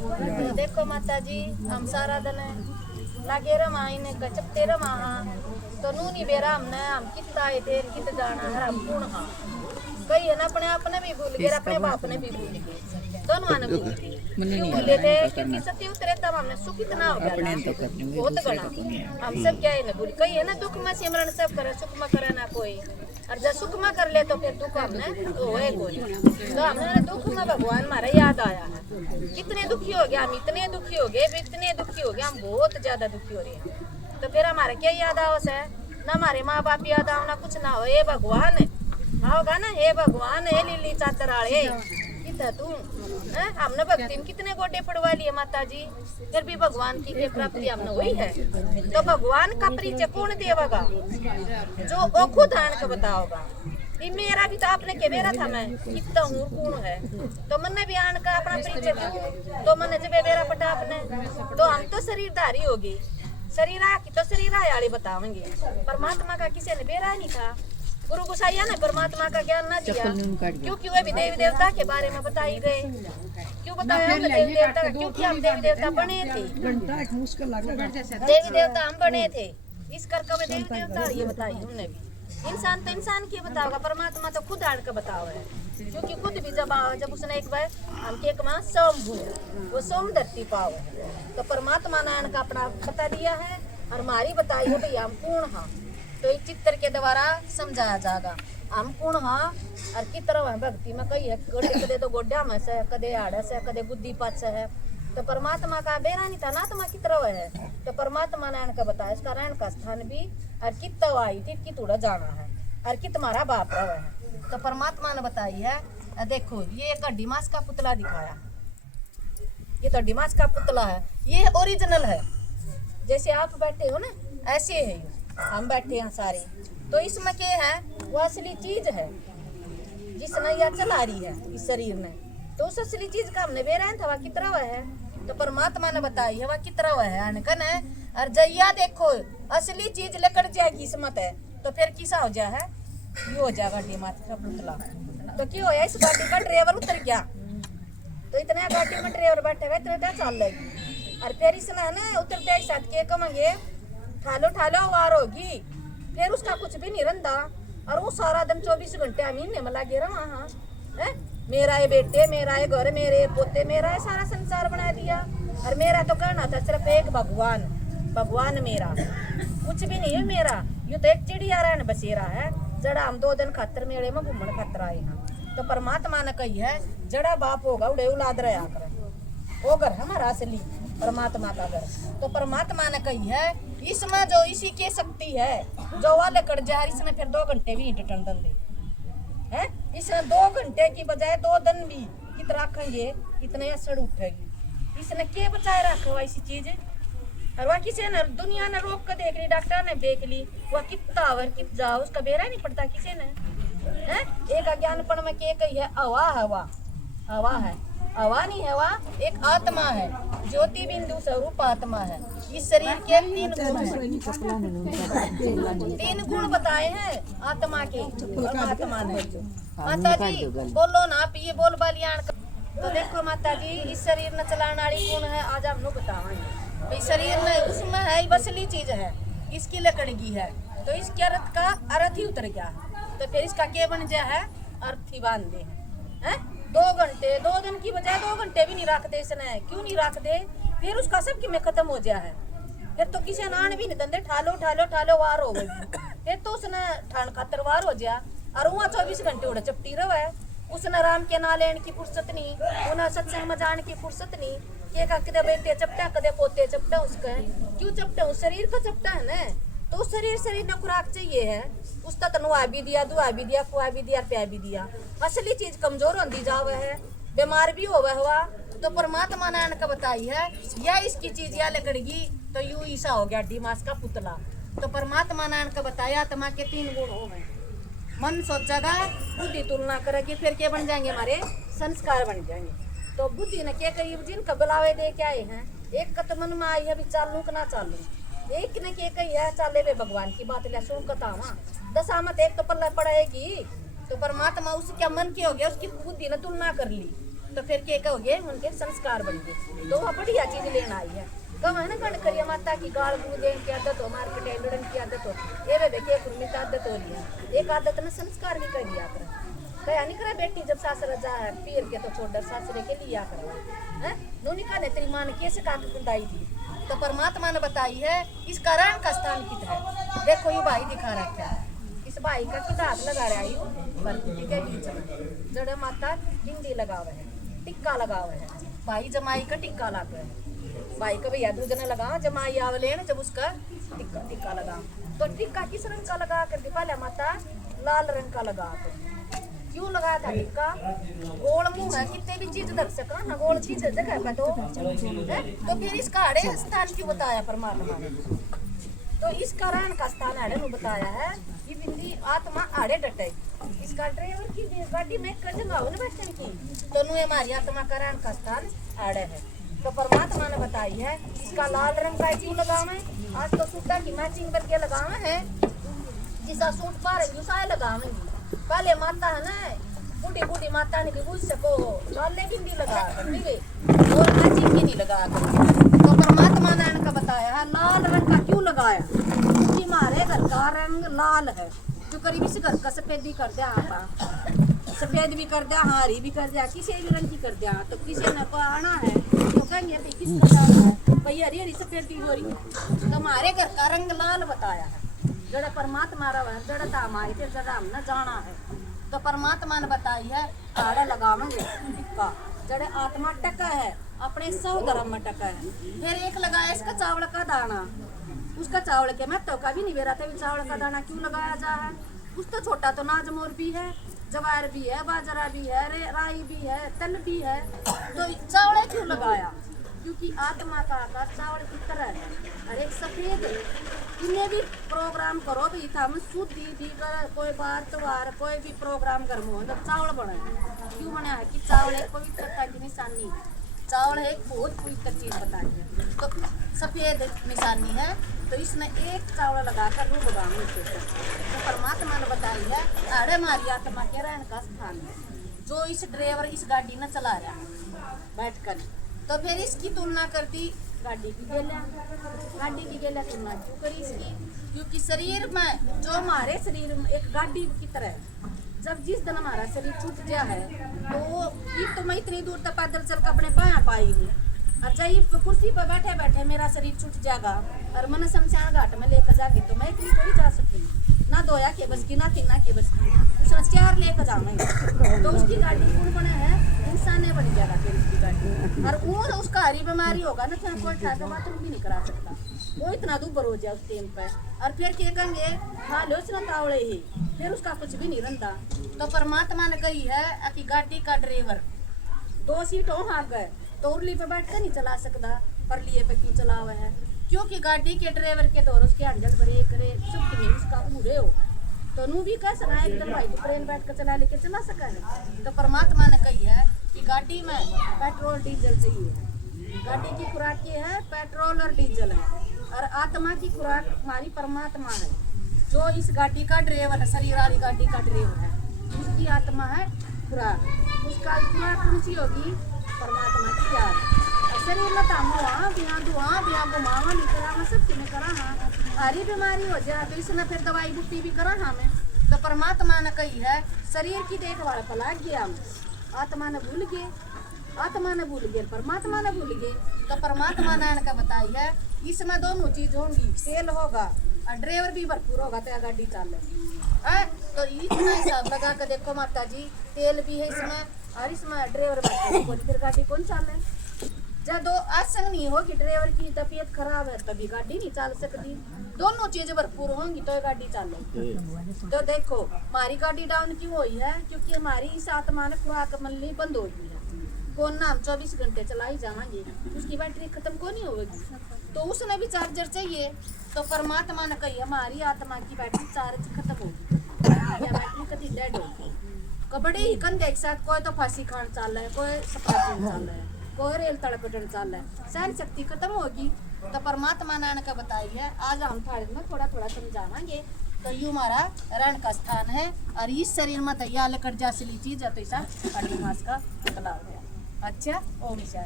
तो देखो माता जी हम सारा दिन लागे रमा इन्हें कचपते रमा तो नूनी बेरा हमने हम कित आए थे कित जाना है हम पूर्ण हाँ कई है ना अपने आप ने भी भूल गए अपने बाप ने भी भूल गए दोनों ने भूल गए क्यों भूले थे क्योंकि सत्य उतरे तब हमने सुख इतना हो गया बहुत गणा हम सब क्या है ना भूल कई है ना दुख में सिमरन सब करे सुख में करे ना कोई और जब सुख में कर ले तो फिर दुख हमने तो है कोई तो हमने दुख में भगवान हमारा याद आया है कितने दुखी हो गया हम इतने दुखी हो गए इतने दुखी हो गए हम बहुत ज्यादा दुखी हो रहे हैं तो फिर हमारे क्या याद आओ है ना हमारे माँ बाप याद आओ ना कुछ ना हो ये भगवान आओगा ना हे भगवान हे लीली चादर आले कितना तू हमने भक्ति में कितने गोटे पड़वा लिए माता जी फिर भी भगवान की प्राप्ति हमने हुई है तो भगवान का परिचय कौन देगा जो वो खुद आन के बताओगा मेरा भी तो आपने के मेरा था मैं कितना हूँ कौन है तो मैंने भी आन का अपना परिचय दूं तो मैंने जब मेरा पटा आपने तो हम तो शरीरधारी होगी शरीर की तो शरीर आयाली बतावेंगे परमात्मा का किसी ने बेरा नहीं था गुरु गुसाइया ने परमात्मा का ज्ञान ना दिया क्योंकि वे भी देवी देवता के बारे में बताई गए क्यों बताया देवी देवता क्योंकि हम देवी देवता बने थे देवी देवता हम बने थे इस करके वे देवी देवता ये बताई हमने भी इंसान तो इंसान की बताओगा परमात्मा तो खुद आड़ के बताओ है क्योंकि खुद भी जब उसने एक बार हम एक माँ सोमभू वो सोम धरती पाओ तो परमात्मा ने का अपना बता दिया है और हमारी बताई है भाई हम पूर्ण हाँ तो इस चित्र के द्वारा समझाया जाएगा हम पूर्ण हाँ और की तरह भक्ति में कई है कदे तो गोड्या में से कदे आड़ से कदे बुद्धि पात से है तो परमात्मा का बेरा नहीं था नात्मा की तरह है तो परमात्मा ने इनका बताया इसका रहन का स्थान भी और कित आई थी कि थोड़ा जाना है और कि तुम्हारा बाप रहा है तो परमात्मा ने बताई है देखो ये एक डिमास का पुतला दिखाया ये तो डिमास का पुतला है ये ओरिजिनल है जैसे आप बैठे हो ना ऐसे है हम बैठे हैं सारे तो इसमें क्या है वो असली चीज है जिसने यह चला रही है इस शरीर ने तो उस असली चीज का हमने बेरा था वह कितना वह है तो परमात्मा ने बताई है वह कितना वह है अनकन है और जैया देखो असली चीज लेकर जाएगी किस्मत है तो फिर किसा हो जाए है ये हो जाएगा डिमास का पुतला तो क्यों होया इस गाड़ी का ड्राइवर उतर गया तो इतने गाड़ी में ड्राइवर बैठे हुए इतने चल लेगी और फिर इसने ना उतरते साथ के कमेंगे ठालो वार होगी फिर उसका कुछ भी नहीं रंदा और वो सारा दिन 24 घंटे महीने में लगे रहा वहाँ मेरा ये बेटे मेरा ये घर मेरे पोते मेरा ये सारा संसार बना दिया और मेरा तो करना था सिर्फ एक भगवान मेरा कुछ भी नहीं है मेरा ये तो एक चिड़िया रहन बसेरा है जड़ा हम 2 दिन खातर मेले में घूमने खातर आए हैं तो परमात्मा ने कही है जड़ा बाप होगा उड़े औलाद रहा कर वो घर हमारा असली परमात्मा का घर तो परमात्मा ने कही है इसमें जो इसी की शक्ति है जो वाले कट जाए इसने फिर 2 घंटे भी टन दे है इसने 2 घंटे की बजाय 2 दिन भी कित रखेंगे इतने असर उठेगी इसने क्या बचाए रखा हुआ इसी चीज और वह किसी ने दुनिया ने रोक कर देख ली डॉक्टर ने देख ली वह कितना आवर कित जाओ उसका बेरा नहीं पड़ता किसी ने है एक अज्ञानपण में क्या कही है हवा है हवा नहीं है वह एक आत्मा है ज्योति बिंदु स्वरूप आत्मा है इस शरीर के 3 गुण बताए हैं आत्मा के आत्मा ने माता जी बोलो ना आप ये बोल बालियान तो देखो माता जी इस शरीर ने चलाने वाली गुण है आज हम लोग बताएंगे इस शरीर में उसमें है बसली चीज है इसकी लकड़गी है तो इसके अर्थ का अर्थ ही उतर गया तो फिर इसका क्या बन गया है अर्थ ही बांध दे हैं 2 घंटे 2 दिन की बजाय 2 घंटे भी नहीं रखते इसने क्यों नहीं रखते फिर उसका सब में खत्म हो गया है फिर तो किसी नान भी नहीं दंदे ठालो वार हो गई फिर तो उसने ठान खातर वार हो गया और वहाँ 24 घंटे उड़ा चपटी रहा है उसने राम के ना लेने की फुर्सत नहीं उन्हें सत्संग में जाने की फुर्सत नहीं के कदे बेटे चपटा कदे पोते चपटा उसका क्यों चपटा उस शरीर का चपटा है ना तो शरीर ने खुराक चाहिए है उसका तनुआ भी दिया दुआ भी दिया खुआ भी दिया प्या भी दिया असली चीज कमजोर होती जावे है बीमार भी होवे हुआ तो परमात्मा ने इनका बताई है या इसकी चीज या लकड़गी तो यूं ईसा हो गया डिमास का पुतला तो परमात्मा ने इनका बताया आत्मा के 3 गुण हो गए मन सोचेगा बुद्धि तुलना करेगी फिर क्या बन जाएंगे हमारे संस्कार बन जाएंगे तो बुद्धि ने क्या करी जिनका बुलावे दे के आए हैं एक कत मन में आई है भी चालू कि ना चालू एक ने क्या कही है चाले वे भगवान की बात ले सुन कथा वहाँ दशामत एक तो पल्ला पड़ेगी तो परमात्मा उसके मन की हो गया उसकी बुद्धि ने तुलना कर ली तो फिर क्या कहोगे उनके संस्कार बन गए। तो वह बढ़िया चीज लेना आई है। कम है ना कण करिया माता की गाल देने की आदत हो, मार्केट लड़न की आदत हो, ये वे के कुर्मित आदत हो रही है। एक आदत में संस्कार भी कर दिया कर कया नहीं करे बेटी जब सासर जा है पीर के तो छोड़ सासरे के लिया कर है। नोनिका ने तेरी माँ ने कैसे काक कुंदाई थी तो परमात्मा ने बताई है इसका रण का स्थान कितना है। देखो ये भाई दिखा रखा है, इस भाई का कितना हाथ लगा रहा है बरकुटी के बीच में जड़े माता हिंदी लगावे है, टिक्का लगावे है। भाई जमाई का टिक्का लगा है, भाई का भैया दूध न लगा, जमाई आवले जब उसका टिक्का लगा। तो टिक्का किस रंग का लगा कर पहले माता लाल रंग का लगा कर क्यों लगाया था टिक्का? गोल मुंह है कितने भी चीज रख सका ना, गोल चीज जगह पे तो फिर इसका आड़े स्थान क्यों बताया परमात्मा ने? तो इसका रण का स्थान आड़े में बताया है कि बिंदी आत्मा आड़े डटे। इसका ड्राइवर की गाड़ी में कजन आओ ना बैठने की तो नु हमारी आत्मा का रण का स्थान आड़े है। तो परमात्मा ने बताई है इसका लाल रंग का क्यों लगावे? आज तो सूटा की मैचिंग करके लगावे है, जिसा सूट पा रही उसा लगावेंगी। पहले माता है ना बूढ़ी बूढ़ी माता ने बुझ सको लाले बिंदी लगा कर और मैचिंग की नहीं लगा कर। तो परमात्मा ने इनका बताया है लाल रंग का क्यों लगाया? क्योंकि हमारे घर का रंग लाल है, जो करीब इस घर का सफेद भी कर दिया, आप सफेद भी कर दिया, हारी भी कर दिया, किसी भी रंग की कर दिया। तो किसी ने को आना है तो कहेंगे भाई किस प्रकार है भाई हरी हरी सफेद हो रही है। तो हमारे घर का रंग लाल बताया है जड़ा परमात्मा रहा है, जड़ा था हमारी फिर जड़ा हमने जाना है। तो परमात्मा ने बताई है आड़ा लगावेंगे टिक्का जड़े आत्मा टका है अपने सौ धर्म में टका है। फिर एक लगाया इसका चावल का दाना, उसका चावल के मैं तो कभी नहीं बेरा था चावल का दाना क्यों लगाया जा है? उस तो छोटा तो नाज मोर भी है, जवार भी है, बाजरा भी है, राई भी है, तल भी है। तो चावल क्यों लगाया? क्योंकि आत्मा का आकार चावल की तरह है और एक सफेद इन्हें भी प्रोग्राम करो भी था हम शुद्धि भी कर कोई बार त्योहार कोई भी प्रोग्राम कर तो चावल बना है। क्यों बना है कि चावल एक पवित्रता की निशानी है, चावल एक बहुत पवित्र चीज बताई है। तो सफेद निशानी है तो इसने एक चावल लगाकर रूप लगाने तो परमात्मा ने बताई है अरे हमारी आत्मा के रहने का स्थान है। जो इस ड्राइवर इस गाड़ी ने चला रहा है बैठ कर तो फिर इसकी तुलना करती गाड़ी की गेला तुलना क्यों करी इसकी? क्योंकि शरीर में जो हमारे शरीर में एक गाड़ी की तरह है, जब जिस दिन हमारा शरीर छूट गया है तो ये तो मैं इतनी दूर तक पैदल चल कर अपने पाया पाई हूँ। अच्छा ये कुर्सी पर बैठे बैठे मेरा शरीर छूट जाएगा और मन शमशान घाट में लेकर जाके तो मैं इतनी थोड़ी जा सकती ना दोया के बस की ना तीना के बस की उसने चार लेकर जाऊंगी। तो उसकी गाड़ी कौन बने है? इंसान ने बन जाएगा फिर उसकी गाड़ी और वो उसका हरी बीमारी होगा ना तो कोई ठाकर बाथरूम भी नहीं करा सकता, वो इतना दूबर हो जाए उस टाइम पर। और फिर क्या कहेंगे खा लो इतना तावड़े ही फिर उसका कुछ भी नहीं रहता। तो परमात्मा ने कही है कि गाड़ी का ड्राइवर 2 सीट हो हाँ गए तो उर्ली पे बैठ कर नहीं चला सकता, पर लिए पे क्यों चला हुआ है? क्योंकि गाड़ी के ड्राइवर के दौर उसके अंजल ब्रेक करे सब नहीं उसका पूरे हो तो नू भी कह सका एकदम भाई तू ट्रेन बैठ कर चला लेके चला सका है। तो परमात्मा ने कही है कि गाड़ी में पेट्रोल डीजल चाहिए। गाड़ी की खुराक ये है पेट्रोल और डीजल है और आत्मा की खुराक हमारी परमात्मा है जो इस गाड़ी का ड्राइवर है, शरीर वाली गाड़ी का ड्राइवर है, उसकी आत्मा है खुराक। उसका खुराक कौन सी होगी? परमात्मा की याद। शरीर में तामुआ बिया घुमावा नहीं करा मैं सब किने करा हाँ हरी बीमारी हो जाए तो इसने फिर दवाई बूटी भी करा हमें। तो परमात्मा ने कही है शरीर की देखभाल पला गया आत्मा ने भूल गए, आत्मा ने भूल गए, परमात्मा ने भूल गए। तो परमात्मा ने इनका बताई है इसमें दोनों चीज होंगी, तेल होगा और ड्राइवर भी भरपूर होगा तो गाड़ी चले। तो इतना हिसाब लगा कर देखो माता जी तेल भी है इसमें और इसमें ड्राइवर भरपूर फिर गाड़ी कौन चले? जब दो आसंग नहीं होगी ड्राइवर की तबीयत खराब है तभी गाड़ी नहीं चल सकती, दोनों चीजें भरपूर होंगी तो गाड़ी चले। तो देखो हमारी गाड़ी डाउन क्यों हुई है? क्योंकि हमारी इस आत्मा ने खुराक मल्ली बंद हो गई है। कौन ना हम 24 घंटे चला ही जाएंगे उसकी बैटरी खत्म को नहीं होगी तो उसने भी चार्जर चाहिए। तो परमात्मा ने कही हमारी आत्मा की बैटरी चार्ज खत्म होगी, बैटरी कभी डेड होगी। कबड़े ही कंधे एक साथ कोई तो फांसी खान चल रहा है, कोई सफाई चल रहा है, कोई रेल तड़कटन चल रहा है, सहन शक्ति खत्म होगी। तो परमात्मा ने का बताई है आज हम थाड़े में थोड़ा थोड़ा समझावांगे। तो यू हमारा रण का स्थान है और इस शरीर में तैयार लकड़ जैसी चीज है तो ऐसा हड्डी मांस का बदलाव है। अच्छा ओम शांति।